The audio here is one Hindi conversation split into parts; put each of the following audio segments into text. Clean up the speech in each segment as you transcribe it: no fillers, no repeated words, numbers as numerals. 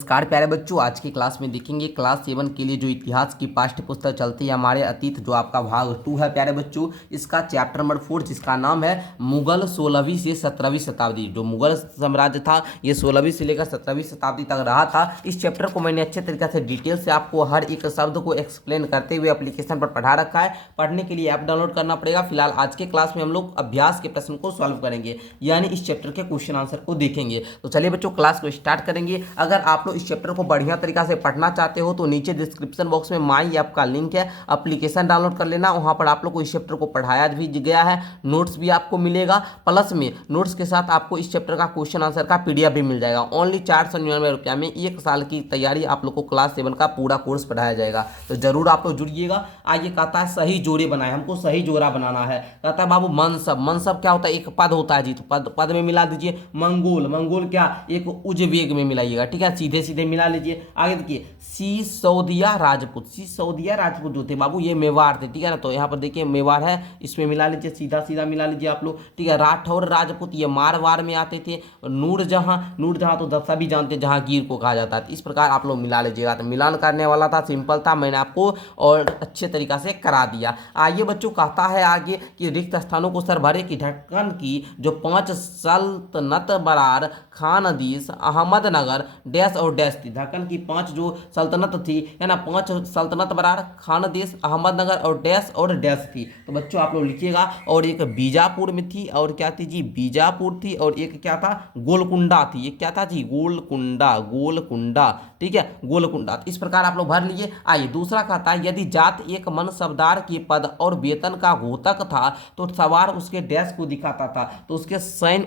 नमस्कार प्यारे बच्चों, आज की क्लास में देखेंगे क्लास 7 के लिए जो इतिहास की पाठ्य पुस्तक चलती है हमारे अतीत, जो आपका भाग 2 है प्यारे बच्चों। इसका चैप्टर नंबर 4 जिसका नाम है मुगल 16वीं से 17वीं शताब्दी। जो मुगल साम्राज्य था ये 16वीं से लेकर 17वीं शताब्दी तक रहा था। इस चैप्टर को मैंने अच्छे तरीके से डिटेल से आपको हर एक शब्द को एक्सप्लेन करते हुए एप्लीकेशन पर पढ़ा रखा है। पढ़ने के लिए ऐप डाउनलोड करना पड़ेगा। फिलहाल आज के क्लास में हम लोग अभ्यास के प्रश्न को सॉल्व करेंगे, यानी इस चैप्टर के क्वेश्चन आंसर को देखेंगे। तो चलिए बच्चों क्लास को स्टार्ट करेंगे। अगर आप लोग इस चैप्टर को बढ़िया तरीका से पढ़ना चाहते हो तो नीचे डिस्क्रिप्शन बॉक्स में माई ऐप का लिंक है, एप्लीकेशन डाउनलोड कर लेना। वहां पर आप लोग को इस चैप्टर को पढ़ाया भी गया है, नोट्स भी आपको मिलेगा, प्लस में नोट्स के साथ आपको इस चैप्टर का क्वेश्चन आंसर का पीडीएफ भी मिल जाएगा। ओनली 499 रुपया में 1 साल की तैयारी आप लोग को क्लास 7 का पूरा कोर्स पढ़ाया जाएगा। तो जरूर आप लोग जुड़िएगा। आइए, कहता है सही जोड़े बनाए, हमको सही जोड़ा बनाना है। कहता है बाबू मनसब, मनसब क्या होता है? एक पद होता है जी, तो पद पद में मिला दीजिए। मंगोल, मंगोल क्या? एक उज्बेक में मिलाइएगा, ठीक है, सीधे सीधे मिला लीजिए। आगे देखिए सिसोदिया राजपूत, सिसोदिया राजपूत जो थे बाबू ये मेवाड़ थे, ठीक है ना। तो यहाँ पर देखिए मेवाड़ है, इसमें मिला लीजिए, सीधा सीधा मिला लीजिए आप लोग, ठीक है। राठौर राजपूत ये मारवाड़ में आते थे। नूरजहां, नूरजहां तो सभी जानते हैं जहांगीर को कहा जाता है। इस प्रकार आप लोग मिला लीजिएगा। तो मिलान करने वाला था, सिंपल था, मैंने आपको और अच्छे तरीका से करा दिया। आइए बच्चों, कहता है आगे कि रिक्त स्थानों को सर भरे कि ढक्कन की जो 5 सल्तनत बरार खानदीस अहमदनगर डैश और डैश थी। ढक्कन की 5 जो सल्तनत थी, है ना, 5 सल्तनत बरार खानदेश अहमदनगर और डैश और डैश थी। तो बच्चों आप लोग लिखिएगा। और एक बीजापुर में थी, और क्या थी जी? बीजापुर थी। और एक क्या था? गोलकुंडा थी। एक क्या था जी? गोलकुंडा, गोलकुंडा, ठीक है, गोलकुंडा। इस प्रकार आप लोग भर लिए। आइए दूसरा कहता है यदि जात एक मनसबदार के पद और वेतन का घोतक था तो सवार उसके डैश को दिखाता था। तो उसके सैन्य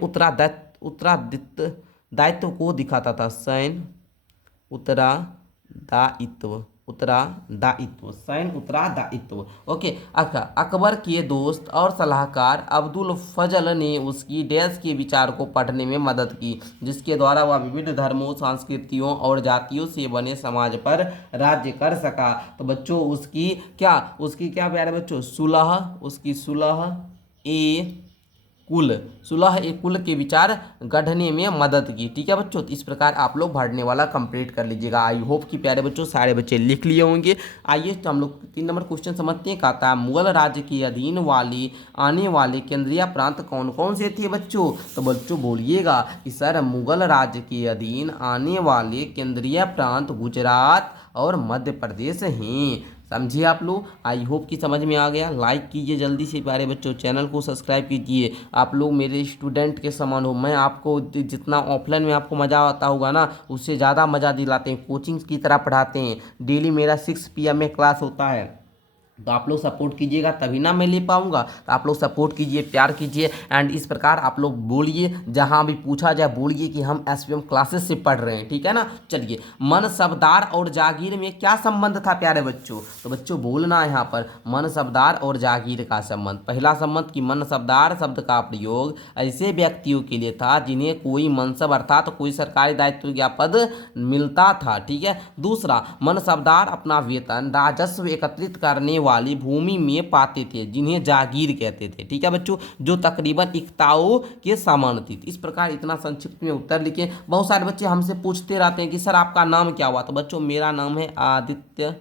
उत्तरादित्य दायित्व को दिखाता था। सैन्य उत्तरादायित्व, उत्तरादायित्व, सैन्य उत्तरादायित्व। ओके। अकबर के दोस्त और सलाहकार अब्दुल फजल ने उसकी डैश के विचार को पढ़ने में मदद की, जिसके द्वारा वह विविध धर्मों, संस्कृतियों और जातियों से बने समाज पर राज्य कर सका। तो बच्चों उसकी क्या प्यारे बच्चों? सुलह, उसकी सुलह ए कुल, सुलह एक कुल के विचार गढ़ने में मदद की, ठीक है बच्चों। तो इस प्रकार आप लोग भरने वाला कंप्लीट कर लीजिएगा। आई होप कि प्यारे बच्चों सारे बच्चे लिख लिए होंगे। आइए तो हम लोग 3 नंबर क्वेश्चन समझते हैं। कहता है मुगल राज्य के अधीन वाली आने वाले केंद्रीय प्रांत कौन कौन से थे बच्चों? तो बच्चों बोलिएगा कि सर मुगल राज्य के अधीन आने वाले केंद्रीय प्रांत गुजरात और मध्य प्रदेश हैं। समझिए आप लोग। आई होप कि समझ में आ गया। लाइक कीजिए जल्दी से प्यारे बच्चों, चैनल को सब्सक्राइब कीजिए। आप लोग मेरे स्टूडेंट के समान हो। मैं आपको जितना ऑफलाइन में आपको मज़ा आता होगा ना, उससे ज़्यादा मज़ा दिलाते हैं, कोचिंग की तरह पढ़ाते हैं। डेली मेरा 6 PM में क्लास होता है। तो आप लोग सपोर्ट कीजिएगा तभी ना मैं ले पाऊंगा। तो आप लोग सपोर्ट कीजिए, प्यार कीजिए। एंड इस प्रकार आप लोग बोलिए, जहां भी पूछा जाए बोलिए कि हम SPM क्लासेस से पढ़ रहे हैं, ठीक है ना। चलिए, मनसबदार और जागीर में क्या संबंध था प्यारे बच्चों? तो बच्चों बोलना यहाँ पर मनसबदार और जागीर का संबंध। पहला संबंध कि मनसबदार शब्द का प्रयोग ऐसे व्यक्तियों के लिए था जिन्हें कोई मनसब अर्थात कोई सरकारी दायित्व या पद मिलता था, ठीक है। दूसरा, मनसबदार अपना वेतन राजस्व एकत्रित करने वाली भूमि में पाते थे, जिन्हें जागीर कहते थे, ठीक है बच्चों, जो तकरीबन इक्ताओं के समान थी। इस प्रकार इतना संक्षिप्त में उत्तर लिखे। बहुत सारे बच्चे हमसे पूछते रहते हैं कि सर आपका नाम क्या हुआ? तो बच्चों मेरा नाम है आदित्य,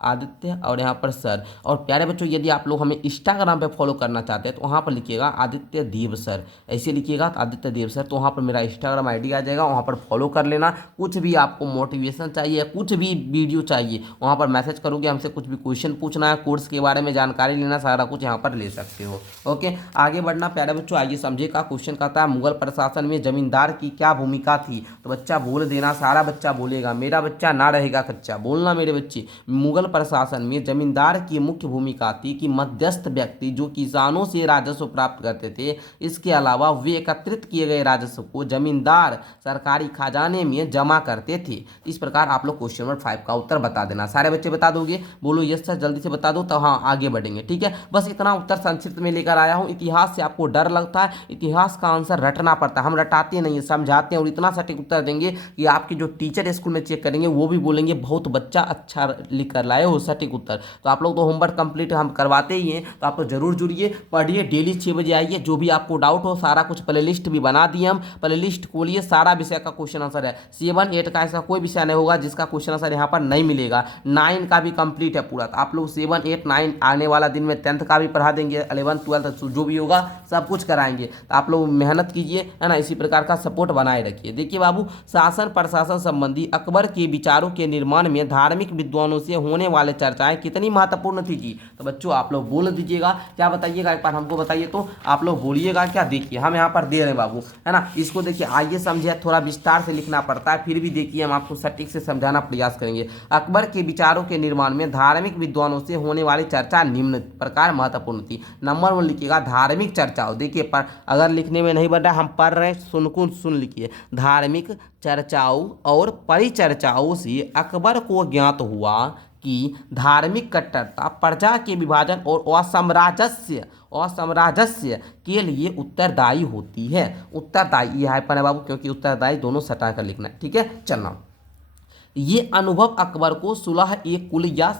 आदित्य और यहाँ पर सर। और प्यारे बच्चों यदि आप लोग हमें इंस्टाग्राम पे फॉलो करना चाहते हैं तो वहाँ पर लिखिएगा आदित्य देव सर, ऐसे लिखिएगा तो आदित्य देव सर। तो वहाँ पर मेरा इंस्टाग्राम ID आ जाएगा, वहाँ पर फॉलो कर लेना। कुछ भी आपको मोटिवेशन चाहिए, कुछ भी वीडियो चाहिए, वहाँ पर मैसेज करोगे, हमसे कुछ भी क्वेश्चन पूछना है, कोर्स के बारे में जानकारी लेना, सारा कुछ यहाँ पर ले सकते हो। ओके, आगे बढ़ना प्यारे बच्चों। आइए समझे का क्वेश्चन कहता है मुगल प्रशासन में जमींदार की क्या भूमिका थी? तो बच्चा बोल देना, सारा बच्चा बोलेगा, मेरा बच्चा ना रहेगा कच्चा। बोलना मेरे बच्चे। मुगल प्रशासन में जमींदार की मुख्य भूमिका थी कि मध्यस्थ व्यक्ति जो किसानों से राजस्व प्राप्त करते थे, इसके अलावा वे एकत्रित किए गए राजस्व को जमींदार सरकारी खजाने में जमा करते थे। इस प्रकार आप लोग क्वेश्चन नंबर 5 का उत्तर बता देना। सारे बच्चे बता दोगे? बोलो यस सर, जल्दी से बता दो तो हाँ आगे बढ़ेंगे, ठीक है। बस इतना उत्तर संक्षिप्त में लेकर आया हूँ। इतिहास से आपको डर लगता है, इतिहास का आंसर रटना पड़ता है, हम रटाते नहीं, समझाते हैं और इतना सटीक उत्तर देंगे कि आपके जो टीचर स्कूल में चेक करेंगे वो भी बोलेंगे बहुत बच्चा अच्छा लिख कर लाए, लाए हो सटीक उत्तर। तो आप लोग तो होमवर्क कंप्लीट हम करवाते ही हैं, तो आप तो जरूर जुड़िए, पढ़िए, डेली 6 बजे आइए। जो भी आपको डाउट हो सारा कुछ प्ले लिस्ट भी बना दिए हम, प्ले लिस्ट खोलिए, सारा विषय का क्वेश्चन आंसर है। 7 8 का ऐसा कोई विषय नहीं होगा जिसका क्वेश्चन आंसर यहाँ पर नहीं मिलेगा। 9 का भी कंप्लीट है पूरा। तो आप लोग 7 8 9 आने वाला दिन में 10th का भी पढ़ा देंगे, 11th 12th जो भी होगा सब कुछ कराएंगे। तो आप लोग मेहनत कीजिए, है ना, इसी प्रकार का सपोर्ट बनाए रखिए। देखिए बाबू, शासन प्रशासन संबंधी अकबर के विचारों के निर्माण में धार्मिक विद्वानों से होने वाले चर्चाएं कितनी महत्वपूर्ण थी जी। तो बच्चों आप लोग बोल दीजिएगा, क्या बताइएगा, एक बार हमको बताइए। तो आप लोग बोलिएगा क्या। देखिए हम यहाँ पर दे रहे हैं बाबू, है ना, इसको देखिए आइए समझिए, थोड़ा विस्तार से लिखना पड़ता है, फिर भी देखिए हम आपको सटीक से समझाना प्रयास करेंगे। अकबर के विचारों के निर्माण में धार्मिक विद्वानों से होने वाली चर्चा निम्न प्रकार महत्वपूर्ण थी। नंबर 1 लिखिएगा धार्मिक चर्चाओं। देखिए पर अगर लिखने में नहीं बन रहा, हम पढ़ रहे हैं, सुन लिखिए। धार्मिक चर्चाओं और परिचर्चाओं से अकबर को ज्ञात हुआ कि धार्मिक कट्टरता, प्रजा के विभाजन और असामंजस्य के लिए उत्तरदायी होती है। उत्तरदायी यह पर है बाबू, क्योंकि उत्तरदायी दोनों सटा कर लिखना है, ठीक है। चलना, ये अनुभव अकबर को सुलह एक कुल या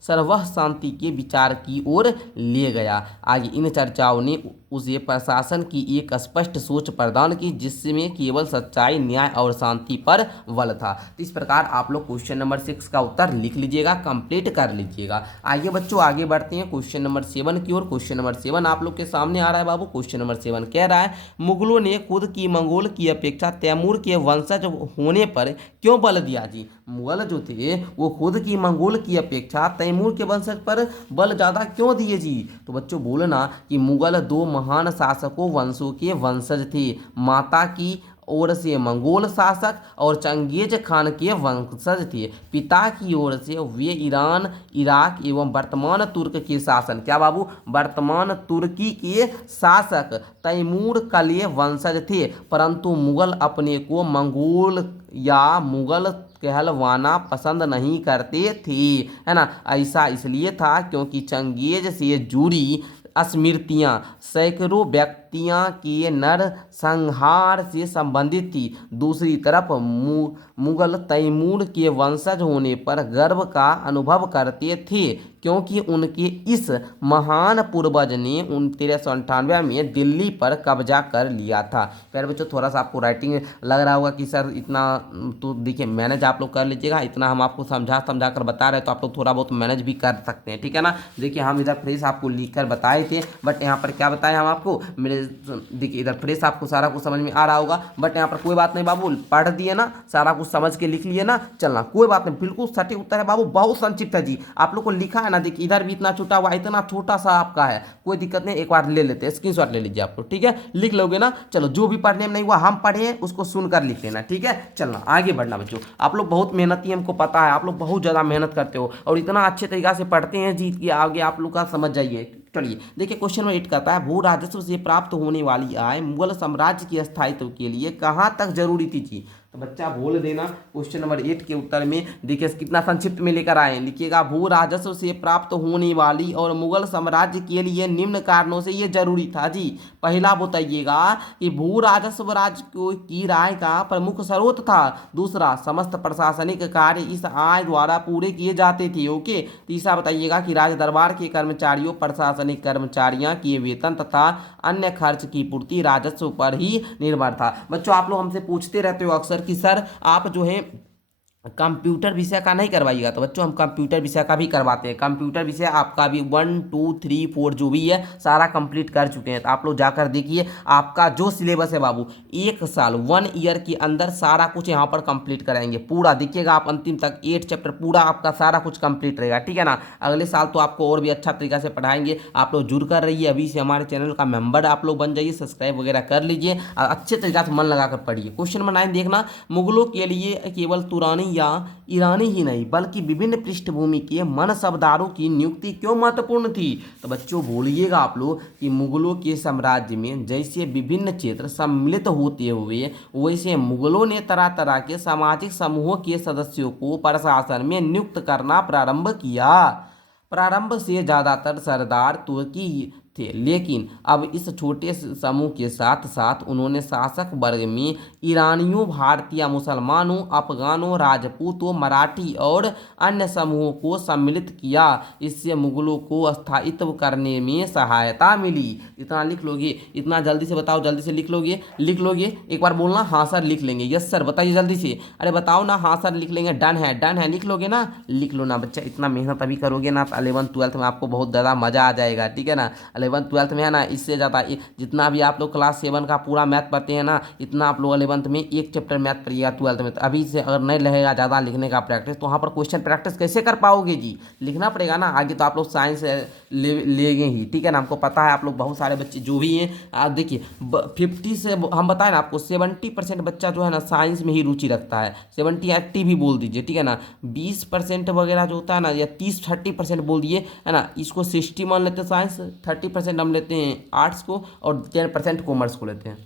सर्वह शांति के विचार की ओर ले गया। आगे इन चर्चाओं ने उसे प्रशासन की एक स्पष्ट सोच प्रदान की, जिसमें केवल सच्चाई, न्याय और शांति पर बल था। तो इस प्रकार आप लोग क्वेश्चन नंबर 6 का उत्तर लिख लीजिएगा, कंप्लीट कर लीजिएगा। आइए बच्चों आगे बढ़ते हैं क्वेश्चन नंबर 7 की ओर। क्वेश्चन नंबर 7 आप लोग के सामने आ रहा है बाबू। क्वेश्चन नंबर 7 कह रहा है, मुगलों ने खुद की मंगोल की अपेक्षा तैमूर के वंशज होने पर क्यों बल दिया जी। मुगल जो थे वो खुद की मंगोल की अपेक्षा तैमूर के वंशज पर बल ज़्यादा क्यों दिए जी। तो बच्चों बोलना कि मुगल 2 महान शासकों वंशों के वंशज थे। माता की ओर से मंगोल शासक और चंगेज खान के वंशज थे। पिता की ओर से वे ईरान, इराक एवं वर्तमान तुर्क के शासन, क्या बाबू, वर्तमान तुर्की के शासक तैमूर के वंशज थे। परंतु मुगल अपने को मंगोल या मुगल कहलवाना पसंद नहीं करते थे, है ना। ऐसा इसलिए था क्योंकि चंगेज से जुड़ी स्मृतियाँ सैकड़ों व्यक्तियों के नरसंहार से संबंधित थी। दूसरी तरफ मुगल तैमूर के वंशज होने पर गर्व का अनुभव करते थे, क्योंकि उनके इस महान पूर्वज ने 1398 में दिल्ली पर कब्जा कर लिया था। प्यारे बच्चों थोड़ा सा आपको राइटिंग लग रहा होगा कि सर इतना, तो देखिए मैनेज आप लोग कर लीजिएगा। इतना हम आपको समझा कर बता रहे हैं, तो आप लोग थोड़ा बहुत मैनेज भी कर सकते हैं, ठीक है ना। देखिए हम इधर फ्रेश आपको लिख कर बताए थे, बट यहाँ पर क्या बताया हम आपको, मेरे देखिए इधर फ्रेश आपको सारा कुछ समझ में आ रहा होगा, बट यहाँ पर कोई बात नहीं बाबू, पढ़ दिए ना, सारा कुछ समझ के लिख लिए ना, चलना कोई बात नहीं, बिल्कुल सटीक उत्तर है बाबू, बहुत संक्षिप्त है जी। आप लोग को लिखा है ना, देखिए इधर भी इतना छोटा हुआ, इतना छोटा सा आपका है, कोई दिक्कत नहीं, एक बार ले लेते हैं, स्क्रीनशॉट ले लीजिए आप लोग, ठीक है, लिख लोगे ना। चलो जो भी पढ़ने में नहीं हुआ हम पढ़े हैं उसको सुनकर लिख लेना, ठीक है। चलना आगे बढ़ना बच्चों, आप लोग बहुत मेहनती, हमको पता है, आप लोग बहुत ज़्यादा मेहनत करते हो और इतना अच्छे तरीका से पढ़ते हैं जीत के आगे आप लोग का समझ जाइए। चलिए देखिए क्वेश्चन नंबर 8 कहता है, भू राजस्व से प्राप्त होने वाली आय मुगल साम्राज्य के स्थायित्व के लिए कहाँ तक जरूरी थी जी। तो बच्चा बोल देना क्वेश्चन नंबर 8 के उत्तर में। देखिए कितना संक्षिप्त में लेकर आए हैं, लिखिएगा भू राजस्व से प्राप्त होने वाली और मुगल साम्राज्य के लिए निम्न कारणों से ये जरूरी था जी। पहला बताइएगा कि भू राजस्व राज्य की राय का प्रमुख स्रोत था। दूसरा, समस्त प्रशासनिक कार्य इस आय द्वारा पूरे किए जाते थे। ओके। तीसरा बताइएगा कि राज दरबार के कर्मचारियों, प्रशासनिक कर्मचारियों के वेतन तथा अन्य खर्च की पूर्ति राजस्व पर ही निर्भर था। बच्चों आप लोग हमसे पूछते रहते हो अक्सर कि सर आप जो है कंप्यूटर विषय का नहीं करवाइएगा, तो बच्चों हम कंप्यूटर विषय का भी करवाते हैं। कंप्यूटर विषय आपका भी 1 2 3 4 जो भी है सारा कंप्लीट कर चुके हैं, तो आप लोग जाकर देखिए आपका जो सिलेबस है बाबू, 1 साल 1 ईयर के अंदर सारा कुछ यहाँ पर कंप्लीट कराएंगे पूरा। देखिएगा आप अंतिम तक 8 चैप्टर पूरा आपका सारा कुछ कंप्लीट रहेगा, ठीक है ना। अगले साल तो आपको और भी अच्छा तरीका से पढ़ाएंगे। आप लोग जुड़ कर रहिए, अभी से हमारे चैनल का मेंबर आप लोग बन जाइए, सब्सक्राइब वगैरह कर लीजिए और अच्छे तरीके से मन लगाकर पढ़िए। क्वेश्चन नंबर 9 देखना, मुगलों के लिए केवल तुरानी या ईरानी ही नहीं बल्कि विभिन्न पृष्ठभूमि के मनसबदारों की नियुक्ति क्यों महत्वपूर्ण थी। तो बच्चों बोलिएगा आप लोग कि मुगलों के साम्राज्य में जैसे विभिन्न क्षेत्र सम्मिलित होते हुए, वैसे मुगलों ने तरह तरह के सामाजिक समूहों के सदस्यों को प्रशासन में नियुक्त करना प्रारंभ किया। प्रारंभ से ज़्यादातर सरदार तुर्की थे, लेकिन अब इस छोटे समूह के साथ साथ उन्होंने शासक वर्ग में ईरानियों, भारतीय मुसलमानों, अफगानों, राजपूतों, मराठी और अन्य समूहों को सम्मिलित किया। इससे मुगलों को स्थायित्व करने में सहायता मिली। इतना लिख लोगे? इतना जल्दी से बताओ, जल्दी से लिख लोगे? लिख लोगे? एक बार बोलना हाँ सर लिख लेंगे। यस सर, बताइए जल्दी से। अरे बताओ ना, हाँ सर लिख लेंगे। डन है, डन है, लिख लोगे ना? लिख लो ना बच्चा, इतना मेहनत अभी करोगे ना तो 11th-12th में आपको बहुत ज़्यादा मज़ा आ जाएगा, ठीक है ना। 11th-12th में है ना, इससे ज़्यादा जितना भी आप लोग क्लास 7 का पूरा मैथ पढ़ते हैं ना, इतना आप लोग 11th में एक चैप्टर मैथ पढ़िएगा 12th में। तो अभी से अगर नहीं रहेगा ज़्यादा लिखने का प्रैक्टिस, तो वहाँ पर क्वेश्चन प्रैक्टिस कैसे कर पाओगे जी? लिखना पड़ेगा ना। आगे तो आप लोग साइंस लेंगे ही, ठीक है ना। हमको पता है आप लोग बहुत सारे बच्चे जो भी हैं, आप देखिए 50 से हम बताएं ना आपको 70% बच्चा जो है ना साइंस में ही रुचि रखता है। 70 80 भी बोल दीजिए, ठीक है ना। 20% वगैरह जो होता है ना, या 30-30% बोल दिए, है ना। इसको 60 मान लेते हैं साइंस, 30% हम लेते हैं आर्ट्स को और 10% कॉमर्स को लेते हैं।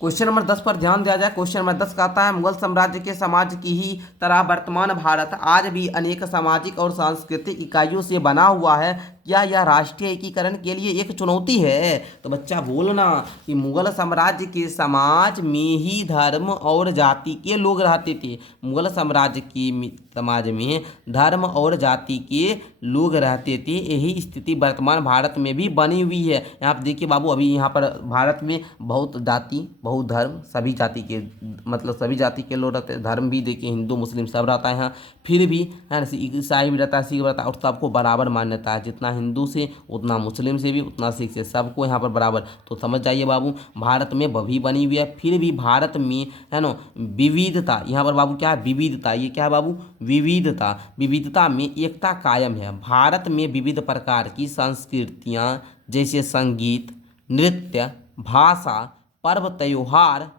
क्वेश्चन नंबर 10 पर ध्यान दिया जाए। क्वेश्चन नंबर 10 का आता है, मुगल साम्राज्य के समाज की ही तरह वर्तमान भारत आज भी अनेक सामाजिक और सांस्कृतिक इकाइयों से बना हुआ है। क्या यह राष्ट्रीय एकीकरण के लिए एक चुनौती है? तो बच्चा बोलना कि मुगल साम्राज्य के समाज में ही धर्म और जाति के लोग रहते थे। मुगल साम्राज्य की समाज में धर्म और जाति के लोग रहते थे। यही स्थिति वर्तमान भारत में भी बनी हुई है। यहाँ पर देखिए बाबू, अभी यहाँ पर भारत में बहुत जाति, बहुत धर्म, सभी जाति के, मतलब सभी जाति के लोग रहते हैं। धर्म भी देखिए हिंदू मुस्लिम सब रहता है यहाँ, फिर भी है ना, ईसाई भी रहता है, सिख रहता है, और सबको बराबर मान्यता है। जितना हिंदू से उतना मुस्लिम से भी, उतना सिख से, सबको यहाँ पर बराबर। तो समझ जाइए बाबू, भारत में भी बनी हुई है। फिर भी भारत में है ना विविधता, यहाँ पर बाबू क्या है? विविधता। ये क्या है बाबू? विविधता। विविधता में एकता कायम है। भारत में विविध प्रकार की संस्कृतियाँ जैसे संगीत, नृत्य, भाषा, पर्व त्योहार,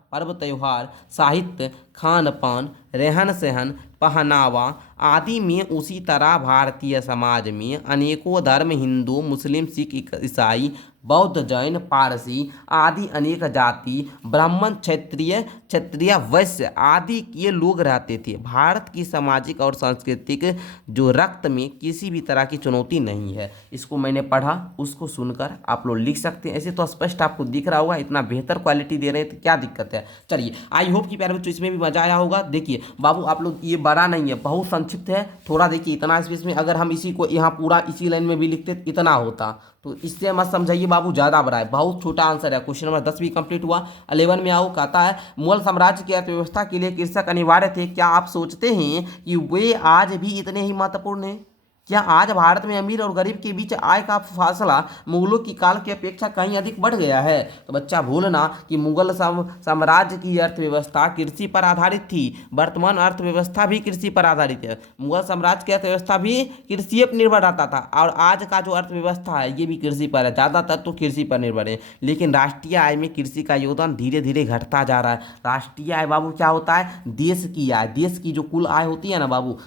साहित्य, खान पान, रहन सहन, पहनावा आदि में, उसी तरह भारतीय समाज में अनेकों धर्म, हिंदू, मुस्लिम, सिख, ईसाई, बौद्ध, जैन, पारसी आदि अनेक जाति, ब्राह्मण, क्षत्रिय, वैश्य आदि के लोग रहते थे। भारत की सामाजिक और सांस्कृतिक जो रक्त में किसी भी तरह की चुनौती नहीं है। इसको मैंने पढ़ा, उसको सुनकर आप लोग लिख सकते हैं। ऐसे तो स्पष्ट आपको दिख रहा होगा, इतना बेहतर क्वालिटी दे रहे हैं तो क्या दिक्कत है। चलिए, आई होप कि प्यारे बच्चों इसमें भी मजा आया होगा। देखिए बाबू, आप लोग ये बड़ा नहीं है, बहुत संक्षिप्त है थोड़ा। देखिए इतना स्पेस में अगर हम इसी को यहाँ पूरा इसी लाइन में भी लिखते इतना होता, तो इससे मत समझाइए बाबू ज़्यादा बड़ा है, बहुत छोटा आंसर है। क्वेश्चन नंबर 10 भी कंप्लीट हुआ। 11 में आओ, कहता है मुगल साम्राज्य की अर्थव्यवस्था के लिए कृषक अनिवार्य थे। क्या आप सोचते हैं कि वे आज भी इतने ही महत्वपूर्ण हैं? क्या आज भारत में अमीर और गरीब के बीच आय का फासला मुगलों की काल की अपेक्षा कहीं अधिक बढ़ गया है? तो बच्चा भूलना कि मुगल साम्राज्य की अर्थव्यवस्था कृषि पर आधारित थी। वर्तमान अर्थव्यवस्था भी कृषि पर आधारित है। मुगल साम्राज्य की अर्थव्यवस्था भी कृषि पर निर्भर रहता था, और आज का जो अर्थव्यवस्था है ये भी कृषि पर है, ज़्यादातर तो कृषि पर निर्भर है। लेकिन राष्ट्रीय आय में कृषि का योगदान धीरे धीरे घटता जा रहा है। राष्ट्रीय आय बाबू क्या होता है? देश की आय, देश की जो कुल आय होती है ना बाबू,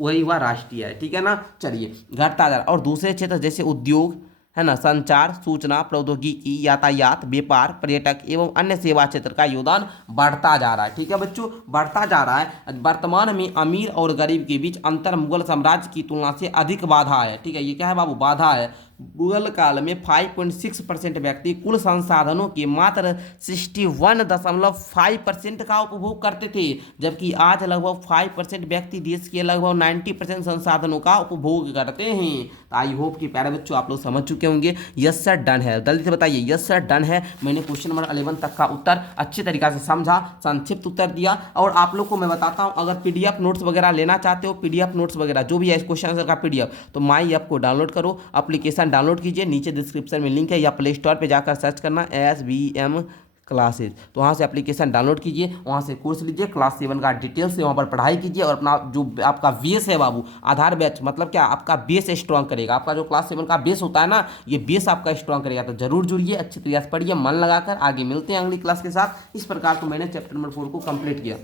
वही हुआ राष्ट्रीय आय, ठीक है ना। चलिए, घटता जा रहा। और दूसरे क्षेत्र जैसे उद्योग है ना, संचार, सूचना प्रौद्योगिकी, यातायात, व्यापार, पर्यटक एवं अन्य सेवा क्षेत्र का योगदान बढ़ता जा रहा है, ठीक है बच्चों, बढ़ता जा रहा है। वर्तमान में अमीर और गरीब के बीच अंतर मुगल साम्राज्य की तुलना से अधिक बाधा है, ठीक है। ये क्या है बाबू? बाधा है। मुगल काल में 5.6% व्यक्ति कुल संसाधनों के मात्र 61.5% का उपभोग करते थे, जबकि आज लगभग 5% व्यक्ति देश के लगभग 90% संसाधनों का उपभोग करते हैं। तो आई होप कि प्यारे बच्चों आप लोग समझ चुके होंगे। यस सर डन है, जल्दी से बताइए। यस सर डन है। मैंने क्वेश्चन नंबर 11 तक का उत्तर अच्छे तरीका से समझा, संक्षिप्त उत्तर दिया। और आप लोग को मैं बताता हूँ, अगर PDF नोट्स वगैरह लेना चाहते हो, PDF नोट्स वगैरह जो भी है क्वेश्चन आंसर का PDF, तो माई ऐप को डाउनलोड करो, एप्लीकेशन डाउनलोड कीजिए। नीचे डिस्क्रिप्शन में लिंक है, या प्ले स्टोर पे जाकर सर्च करना SBM क्लासेज, तो वहाँ से एप्लीकेशन डाउनलोड कीजिए, वहाँ से कोर्स लीजिए, क्लास 7 का डिटेल से वहाँ पर पढ़ाई कीजिए। और अपना जो आपका बेस है बाबू, आधार बैच, मतलब क्या, आपका बेस स्ट्रॉन्ग करेगा। आपका जो क्लास 7 का बेस होता है ना, ये बेस आपका स्ट्रॉन्ग करेगा। तो जरूर जुड़िए, अच्छी तरीके से पढ़िए, मन लगाकर। आगे मिलते हैं अगली क्लास के साथ। इस प्रकार तो मैंने चैप्टर नंबर 4 को कंप्लीट किया,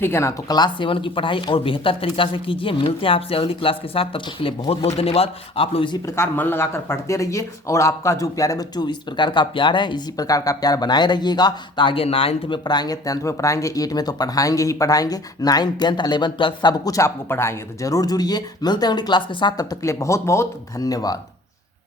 ठीक है ना। तो क्लास 7 की पढ़ाई और बेहतर तरीका से कीजिए। मिलते हैं आपसे अगली क्लास के साथ, तब तक के लिए बहुत बहुत धन्यवाद। आप लोग इसी प्रकार मन लगाकर पढ़ते रहिए, और आपका जो प्यारे बच्चों इस प्रकार का प्यार है, इसी प्रकार का प्यार बनाए रहिएगा। तो आगे 9th में पढ़ाएंगे, 10th में पढ़ाएंगे, 8 में तो पढ़ाएंगे ही पढ़ाएंगे, 9th 10th 11th 12th सब कुछ आपको पढ़ाएंगे। तो जरूर जुड़िए। मिलते हैं अगली क्लास के साथ, तब तक के लिए बहुत बहुत धन्यवाद।